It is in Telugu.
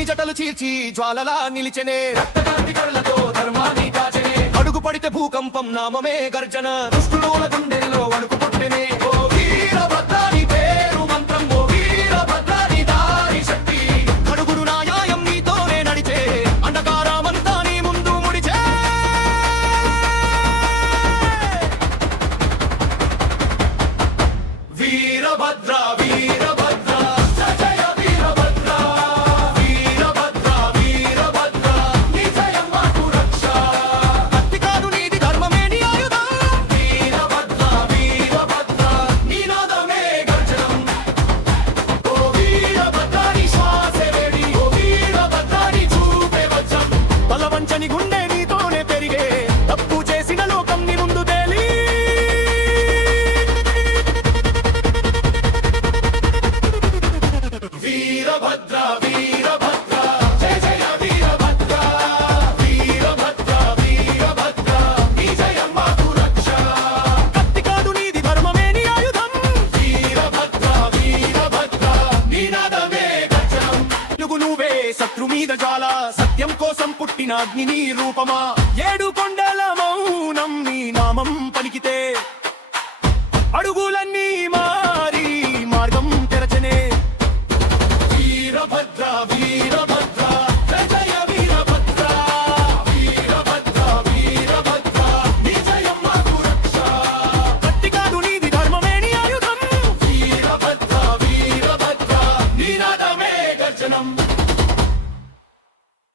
శత్రుని జటలు చీల్చి జ్వాలలా నిలిచెనే, రక్తకాంతి కళ్ళతో ధర్మాన్ని కాచెనే. అడుగు పడితే భూకంపం నామమే గర్జన, దుష్టుల గుండెల్లో వణుకు పుట్టెనే. ఓ వీరభద్ర నీ పేరు మంత్రం, ఓ వీరభద్ర నీ దారి శక్తి. అడుగుడు నా న్యాయం నీతోనే నడిచే, అంధకారమంతా నీ ముందు ముడిచే. వీరభద్ర వీరభద్ర జయ జయ వీరభద్ర, వీరభద్ర వీరభద్ర నీ జయం మాకు రక్ష. కత్తి కాదు నీది ధర్మమే నీ ఆయుధం, వీరభద్ర వీరభద్ర నీ నాదమే గర్జనం. ఓ వీరభద్ర నీ శ్వాసే వేడి, ఓ వీరభద్ర నీ చూపే వజ్రం. బలవంచని గుండె నీతోనే పెరిగే, తప్పు చేసిన లోకం నీ ముందు తేలి. వీరభద్ర వీరభద్ర జయ జయ వీరభద్ర, వీరభద్ర వీరభద్ర నీ జయం మాకు రక్ష. కత్తి కాదు నీది ధర్మమే నీ ఆయుధం, వీరభద్ర వీరభద్ర నీ నాదమే గర్జనం. నువ్వు నువ్వే శత్రు మీద జ్వాల, సత్యం కోసం పుట్టిన అగ్ని నీ రూపమా. ఏడు కొండల మౌనం నీ నామం పలికితే,